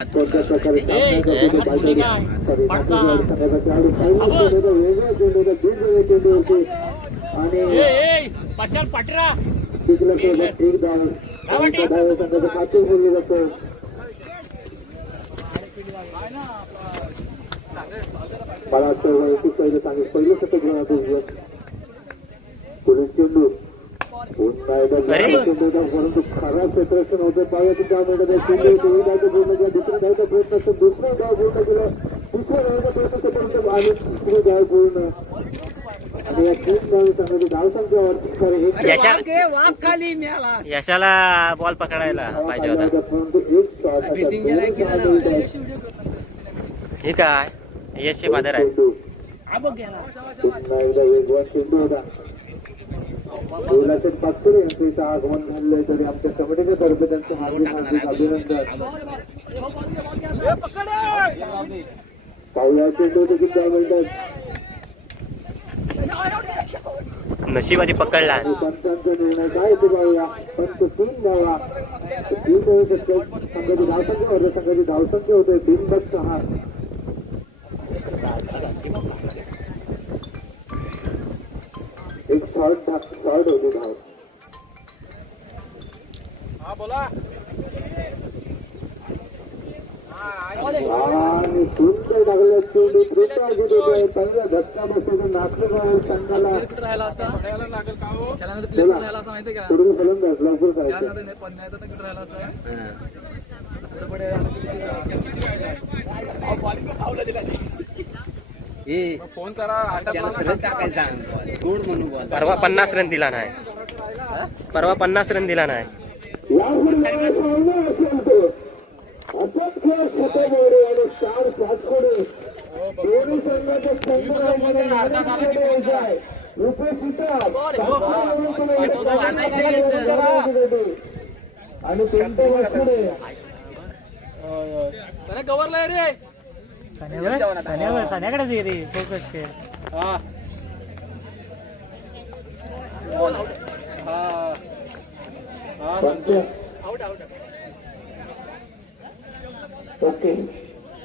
खराब क्षेत्ररक्षण होतं पाहिजे त्यामुळे दुसरं प्रयत्न दुसरं गाव पूर्ण केलं दुसऱ्या प्रयत्न आणि तिसरे गाव पूर्ण आणि या तीन गावी सांगायची धावसंख्या वरती यशाला बॉल पकडायला पाहिजे होता. हे काय यशचे फादर आहे. वेगवान चेंडू होता. पाचपुरे यांचं आगमन झालं तरी आमच्या कमिटीच्या तर्फे त्यांचं हार्दिक अभिनंदन. पाहुया चेंडू देखील काय म्हणतात नशिबाने पकडला. पंचांचा निर्णय काय ते पाहूया. पंच 3 धावा 3 संघाची धावसंख्या होते. संघाची धावसंख्या होते 3/6. एक शॉर्ट होती धाव. आणि सुंदर टाकलं चेंडू पहिला धक्का बसतो नाचलं संघाला पुढे फलंदाज लवकर फोन करा. परवा 50 रन दिला नाही. परवा 50 रन दिला नाही. असाच खेळ शतकोडे आणि 4 5 दोन्ही संघाचे आणि गवरलाय रे सान्याकडे रे फोकस खेळ. ओके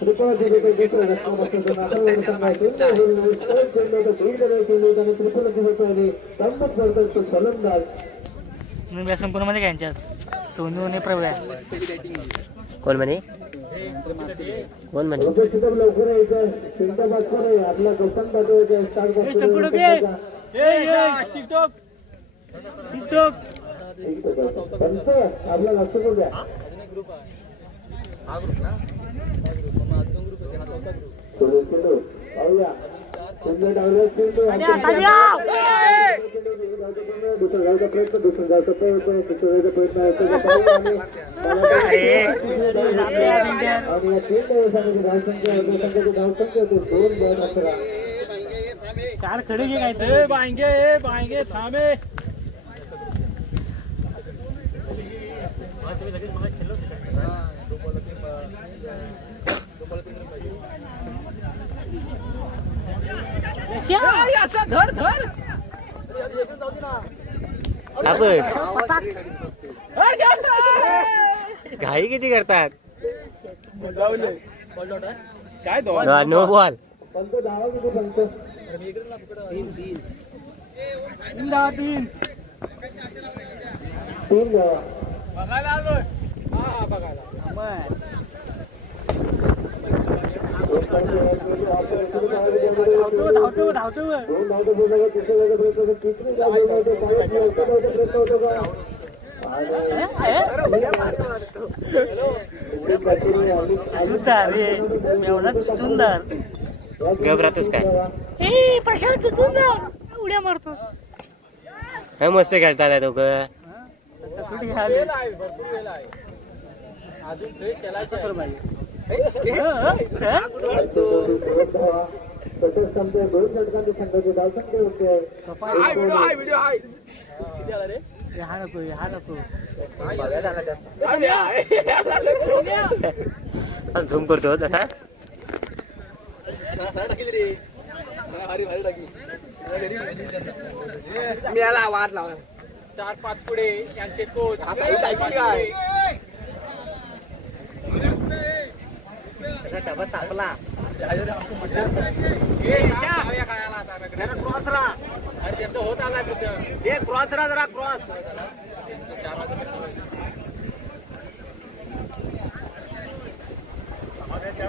त्रिपुरा जिल्ह्यातील दुसऱ्या फलंदाज कोणामध्ये घ्यायच्यात सोनू आणि प्रव्या कोण म्हणे कोण म्हणे लवकर यायचं. चिंता बाजकर आहे आपला गौतम पाठवायचा. आपला लक्ष द्या. पाहूया चेंडू डावल्या चेंडू दुसरा जायचा प्रयत्न दुसरा जायचा प्रयत्न तिसरा जायचा प्रयत्न आणि चेंडू धावसंख्या 2/11. 4 खडे जे काय बांगे थांबे. धर घाई किती करतात. काय नो बॉल. पंच धावा किती पंच 3 धावा बघायला आलोय. बघायला सुंदर घबरातच काय प्रशांत सुंदर उड्या मारतो. हे मस्त खेळतात दोघं. भरपूर वेळ आहे अजून फ्रेश केलायचं. तसेच समजा 2 षटकांची संघाची धावसंख्या होते. झूम करतो तसा मी याला आवाज लावला. स्टार 5 पुढे यांचे कोच तापला त्यांचं होत आलाय क्रॉस रा जरा क्रॉस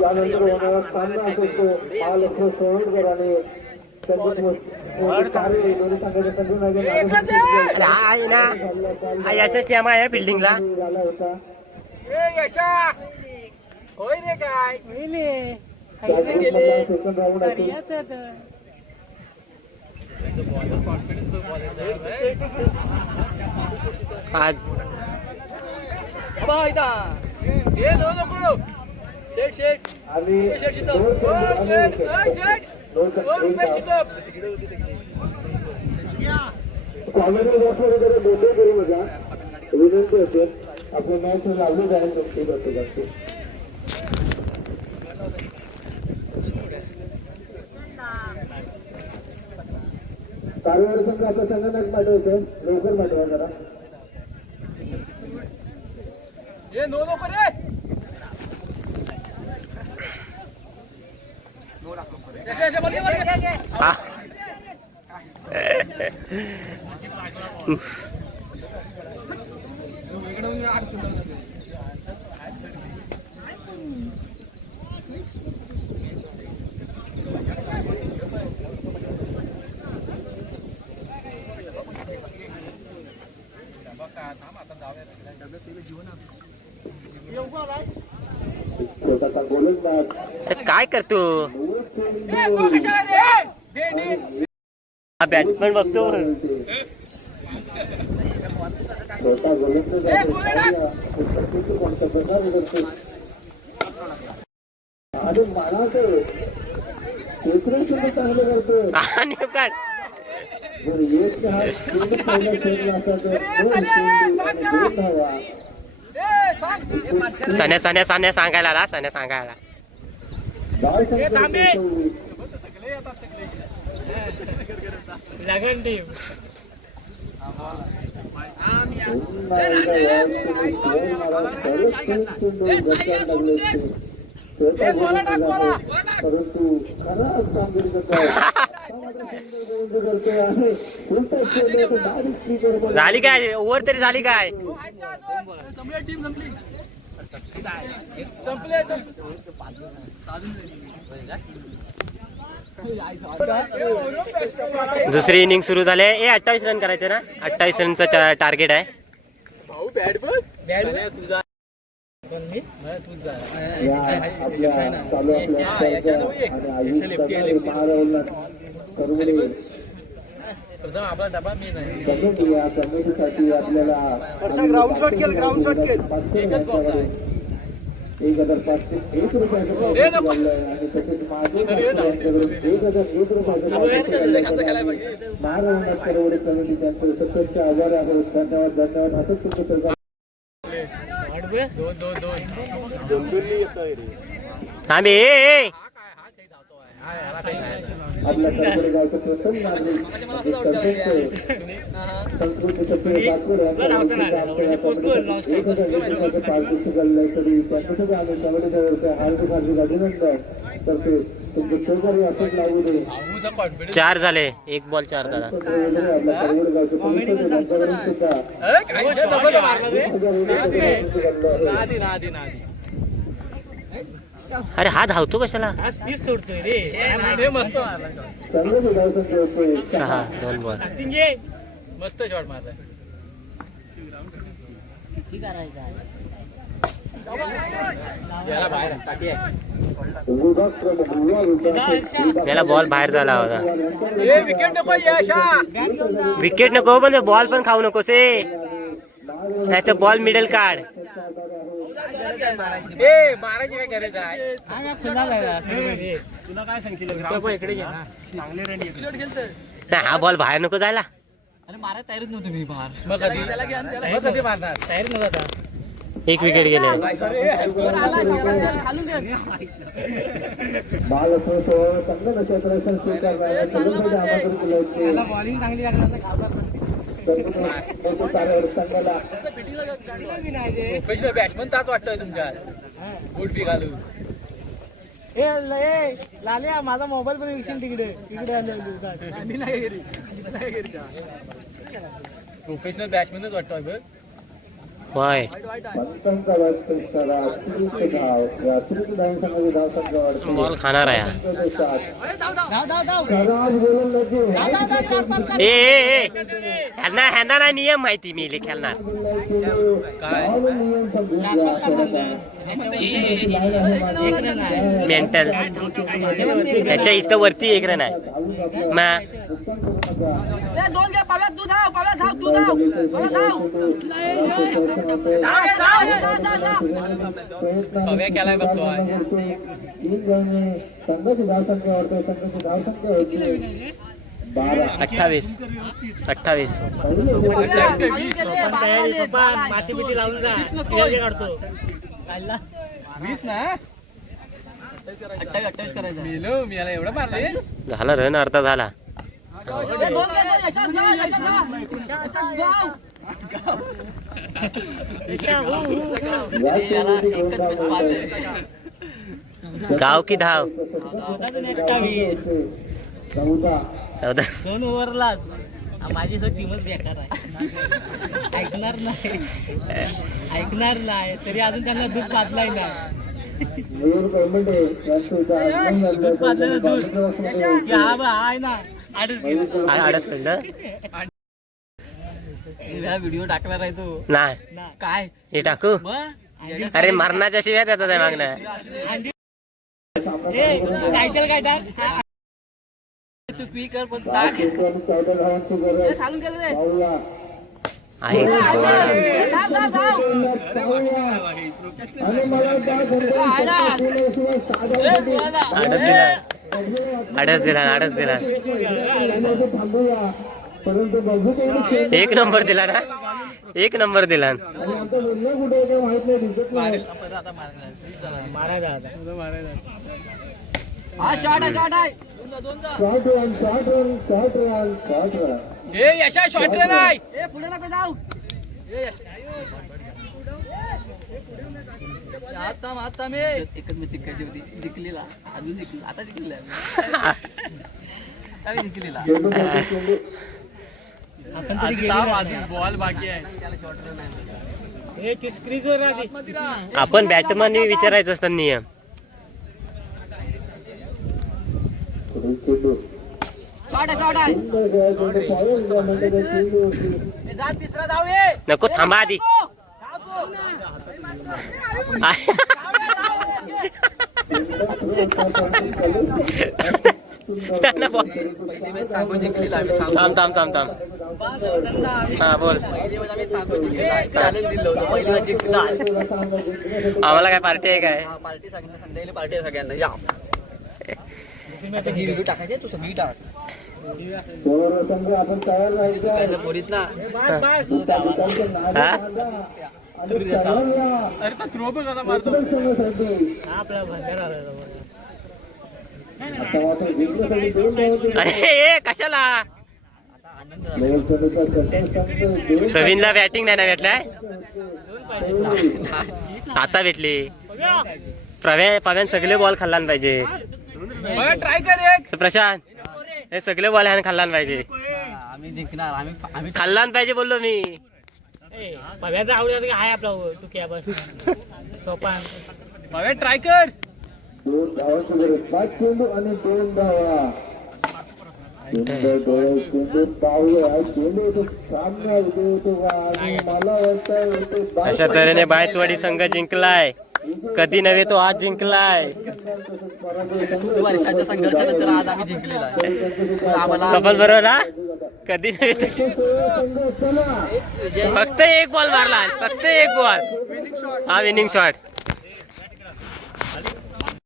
त्यानंतर होणारा सामना असेल तो महालक्ष्मी सोळणकर आणि दोन्ही संघाच्या संघटना आहे ना यशाची आम्हा आहे बिल्डिंगला झाला होता. यशा होय रे काय सेकंड राऊंड असेल. आज आणि कॉमेडी बॉक्स वगैरे गोंधळ करू नका. विनंती असेल आपलं मॅच लावली जाईल तुमची प्रत्येकाची. कार्यवाही संघ आपल्या संघटनेत पाठवायचं लवकर पाठवा जरा. हा. छोटासा गोलंदाज अरे काय करतो हा बॅट्समॅन बघतो छोटा गोलंदाज कोणत्या प्रकारे करतो. आणि मला ते सुद्धा चांगलं करतो. आणि काढ जर एक हा चेंडू पहिला खेळला असता तर दोन धावा. सान्या सांगायला आला सान्या सांगायला लागण टीम परंतु खरा कामगिरी करतो. झाली काय ओव्हर तरी झाली काय दुसरी इनिंग सुरू झाली 28 रन करायचे ना 28 रनचा टार्गेट आहे. प्रथम आपला डबा मी नाही कमिटीसाठी आपल्याला ग्राउंड शॉट केलं. ग्राउंड शॉट केलं 1,501 रुपयाचं आणि तसेच माझे 1,001 रुपयाचं महाराष्ट्र करवडे कमिटी त्यांचे सततचे आभार आहोत. धन्यवाद धन्यवाद. असंच तुमचं सरकार थांबे आपल्या कडकडे गावचं प्रथम नागरिक संस्कृतीचं तरी त्यांच्यासाठी आम्ही कमिटीच्या हार्दिक हार्दिक अभिनंदन करते. तुमचे सहकार्य असंच लागू दे. 4 झाले 1 बॉल 4 झाला. आपल्या कडकडे गावचे त्यांच्यावरून सुद्धा अरे हा धावतो कशाला पीस सोडतोय रे चांगलं धावसंख्या होतोय. 6 2 बॉल मस्त शॉट मारलाय. याला बाहेर टाकी आहे. विभाग प्रमुख युवा विकास त्याला बॉल बाहेर झाला होता. विकेट नको यशा विकेट नको पण बॉल पण खाऊ नकोस नाही तर बॉल मिडल काढ. मारायची काय गरज आहे. तुला काय सांगितलं इकडे घे ना चांगले रन नाही हा बॉल बाहेर नको जायला. अरे मारा तयारीच नव्हतं मी बाहेर. मग कधी मारणार तयार नव्हता. 1 विकेट गेले. बालसंस्था चांगलं क्षेत्रासन स्वीकारणाऱ्या सगळ्यांना आमंत्रित केलं. बॉलिंग चांगली लागणार संघाला बॅट्समन ताच वाटतोय तुमच्या बूट बी घालून लाल्या माझा मोबाईल पण विकशील तिकडे प्रोफेशनल बॅट्समॅनच वाटतो बघ. होय पंचांचा वाजपेक्षा रात्रीचे धाव रात्रीचे धावसंघाचे धावसंघ वाढतो बॉल खाणार आहे हा. खराब गोलंदाजी ए ह्यांना नाही नियम माहिती मी खेळणार मेंटल त्याच्या इथं वरती एक रन आहे मग पव्या केलाय बघतो संघाची धावसंख्या वाढतोय संघाची धावसंख्या होती 28 माती बिती लावून जा काढतो 20 ना 28 करायचं मेलो मी याला एवढं मारले झाला रन अर्धा झाला गाव की धाव 14 2 ओव्हरलाच माझी टीमच बेकार आहे ऐकणार नाही तरी अजून त्यांना दूध पाजलाय नाही दूध पाजलं दूध हा बा आहे ना आडच मिनिटं व्हिडिओ टाकणार आहे तू नाही काय हे टाकू अरे मरणाच्या शिव्या देतात आहे मागणं टायटल काय टाक तू क्विकर पण टाक खालून गेलं रे आहे आडच दिला परंतु बघू एक नंबर दिला ना एक नंबर दिला आता कुठे काय माहित नाही दिसत नाही शॉर्ट रन ए यशा शॉट रे नाही ए पुढे नको जाऊ आता मी एकच मी जिंकायची होती जिंकलेला अजून जिंकला आता जिंकलेला जिंकलेला बॉल बाकी आहे आपण बॅटमन विचारायचं असतं नियम नको थांबा आधी थांब हा बोल चॅलेंज दिलं होतं पहिली जिंकला आम्हाला काय पार्टी आहे काय पार्टी संध्याकाळी पार्टी आहे सगळ्यांना या ही व्हिडिओ टाकायची तू सगळी टाक आपण तयार राहायचं बोरीत ना हा अरे का थ्रो बघ आता मारतो अरे ए कशाला प्रवीणला बॅटिंग नाही ना भेटलाय आता भेटली पव्यान सगळे बॉल खाल्ला पाहिजे ट्राय कर एक प्रशांत हे सगळे बॉल ह्याने खाल्ला पाहिजे आम्ही जिंकणार आम्ही खाल्ला पाहिजे बोललो मी पव्याचा आवडत आहे आपला तू क्या बस सोपान पव्या ट्राय कर 2 धावांची गरज 5 चेंडू आणि 2 धावा अशा तऱ्हेने बायतवाडी संघ जिंकलाय कधी नव्हे तो आज जिंकलाय वर्षाच्या संघर्षानंतर आज आम्ही जिंकलेला आहे आम्हाला सफल बरोबर ना कधी नव्हे फक्त एक बॉल मारला फक्त एक बॉल हा विनिंग शॉट